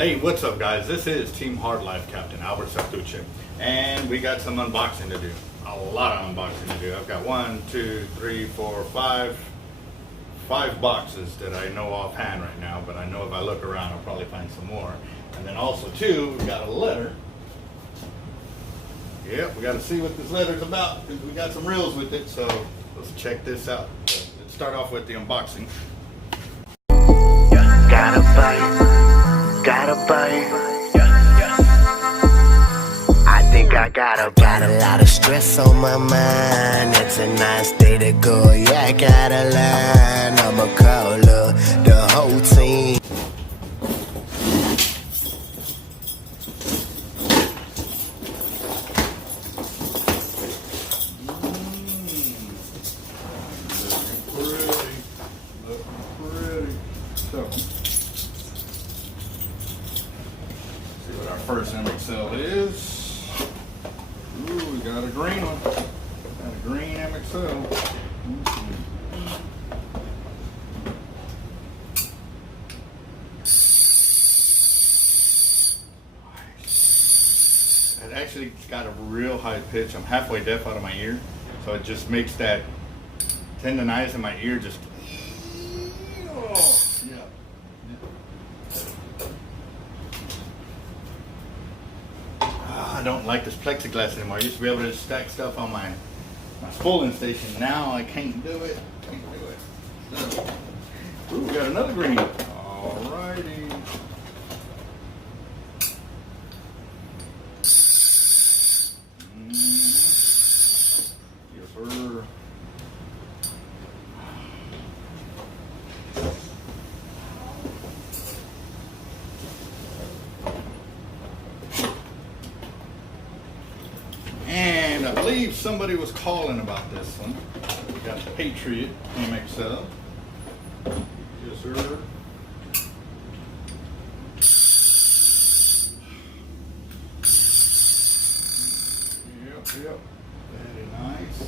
Hey, what's up guys? This is Team Hard Life Captain Alberto Zertuche, and we got some unboxing to do. A lot of unboxing to do. I've got 1, 2, 3, 4, 5 boxes that I know offhand right now, but I know if I look around I'll probably find some more. And then also too, we've got a letter. Yep, we got to see what this letter's about because we got some reels with it, so let's check this out. Let's start off with the unboxing. Gotta bite. I think I got a lot of stress on my mind. It's a nice day to go. Yeah, I got a line. I'ma call the whole team. First MXL is, ooh, we got a green one, got a green MXL. It actually got a real high pitch. I'm halfway deaf out of my ear, so it just makes that tendonitis in my ear just, oh, yeah. I don't like this plexiglass anymore. I used to be able to stack stuff on my spooling station. Now I can't do it. So, ooh, we got another green. Alrighty. Yes, sir. And I believe somebody was calling about this one. We got the Patriot MXL. Yes, sir. Yep. Very nice.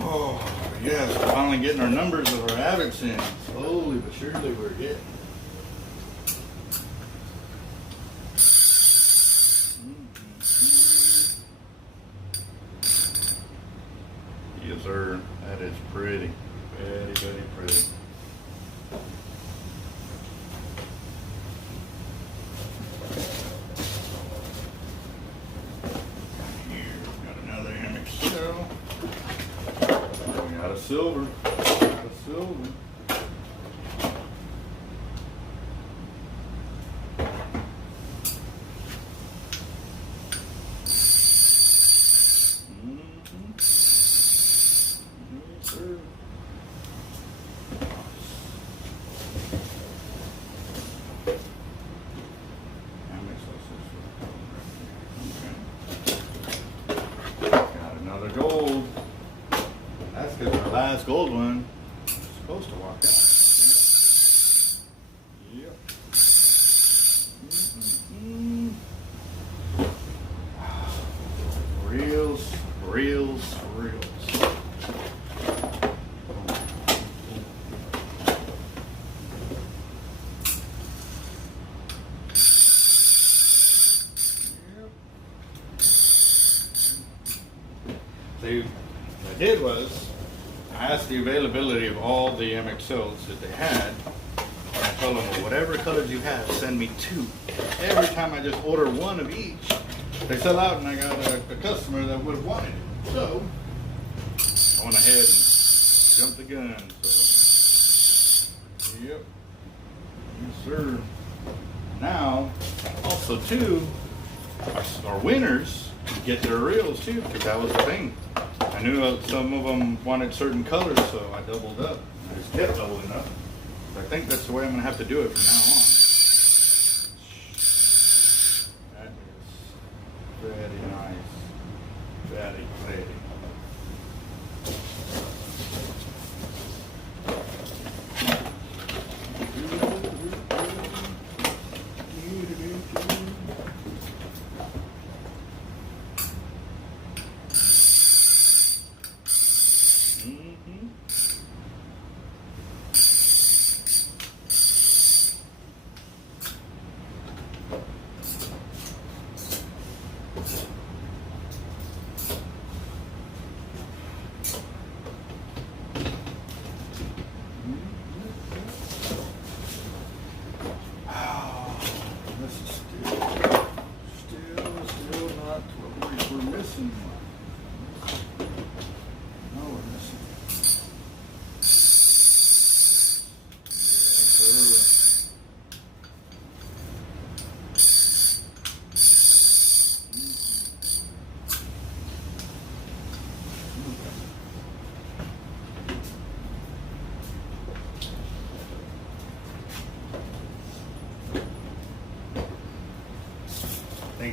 Oh, yes, we're finally getting our numbers of our Avets in. Slowly but surely we're getting. Yes, sir. That is pretty. Very, very pretty. Here, got another MXL. We got a silver. Gold. That's because our last gold one was supposed to walk out. Yep. Reels. See, what I did was, I asked the availability of all the MXLs that they had, and I told them, well, whatever colors you have, send me 2. Every time I just order 1 of each, they sell out, and I got a customer that would have wanted it. So, I went ahead and jumped the gun. So, yep. Yes, sir. Now, also too, our winners get their reels too, because that was the thing. I knew some of them wanted certain colors, so I doubled up. I just kept doubling up. So I think that's the way I'm going to have to do it from now on. That is very nice. Very pretty.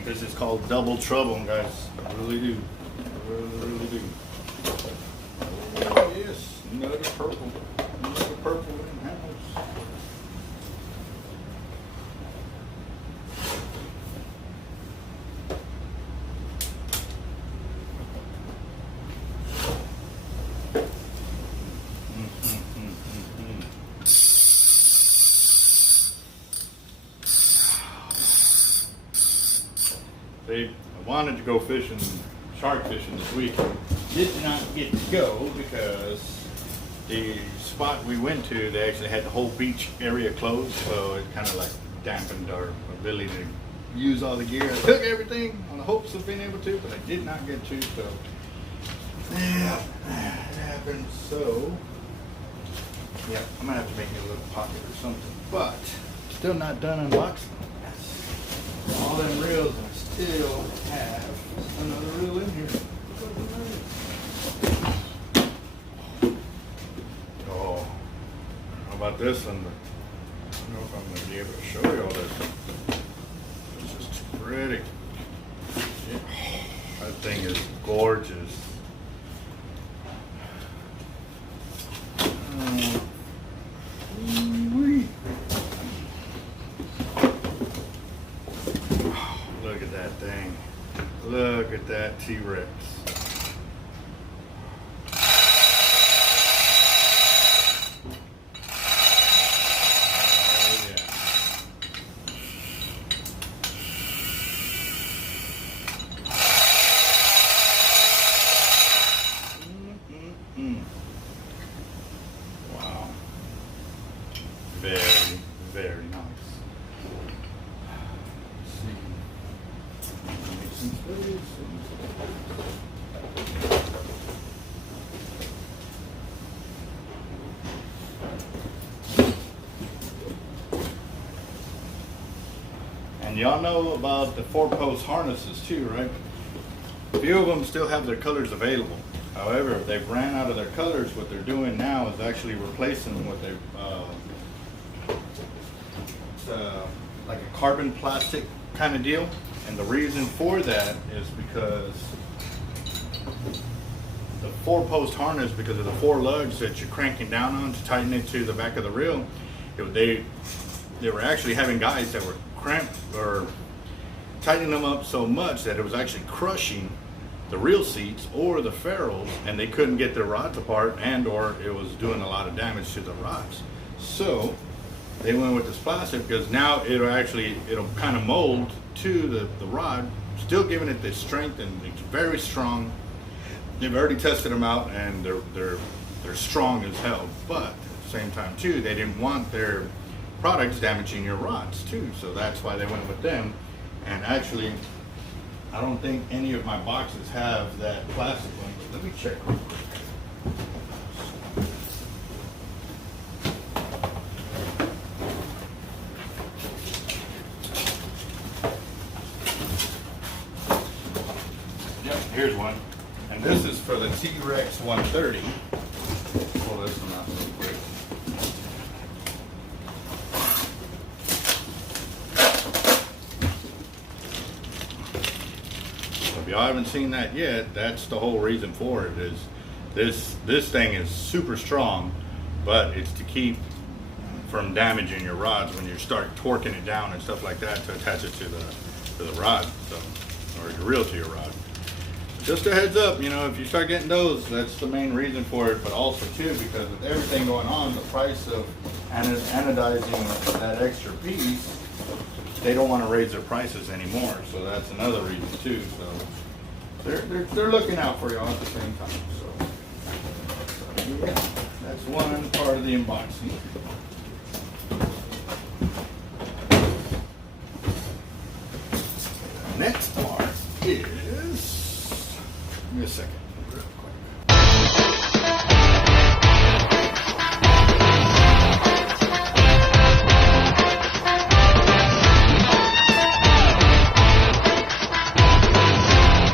This is called double trouble, guys. I really do. I really do. Oh, yes, another purple. Another purple in the house. I wanted to go fishing, shark fishing this week. Did not get to go because the spot we went to, they actually had the whole beach area closed, so it kind of like dampened our ability to use all the gear. I took everything on the hopes of being able to, but I did not get to, so yeah, it happened. So yeah, I'm gonna have to make me a little pocket or something, but still not done unboxing. All them reels, and I still have another reel in here. Oh, how about this one? I don't know if I'm going to be able to show you all this. It's just too pretty. That thing is gorgeous. Look at that thing. Look at that T-Rex. Oh yeah. Wow. Very, very nice. And y'all know about the 4-post harnesses too, right? A few of them still have their colors available. However, if they've ran out of their colors, what they're doing now is actually replacing what they've like a carbon plastic kind of deal. And the reason for that is because the 4-post harness, because of the 4 lugs that you're cranking down on to tighten it to the back of the reel, they were actually having guys that were cramped or tightening them up so much that it was actually crushing the reel seats or the ferrules, and they couldn't get their rods apart, and or it was doing a lot of damage to the rods. So they went with this plastic because now it'll kind of mold to the rod, still giving it the strength, and it's very strong. They've already tested them out, and they're strong as hell. But at the same time too, they didn't want their products damaging your rods too, so that's why they went with them. And actually, I don't think any of my boxes have that plastic one, but let me check real quick. Here's one, and this is for the T-Rex 130. Pull this one out real quick. If y'all haven't seen that yet, that's the whole reason for it. Is this thing is super strong, but it's to keep from damaging your rods when you start torquing it down and stuff like that to attach it to the rod, so, or your reel to your rod. Just a heads up, you know, if you start getting those, that's the main reason for it, but also too, because with everything going on, the price of anodizing that extra piece, they don't want to raise their prices anymore, so that's another reason too. So they're looking out for y'all at the same time. So yeah, that's one part of the unboxing. Next part is, give me a second.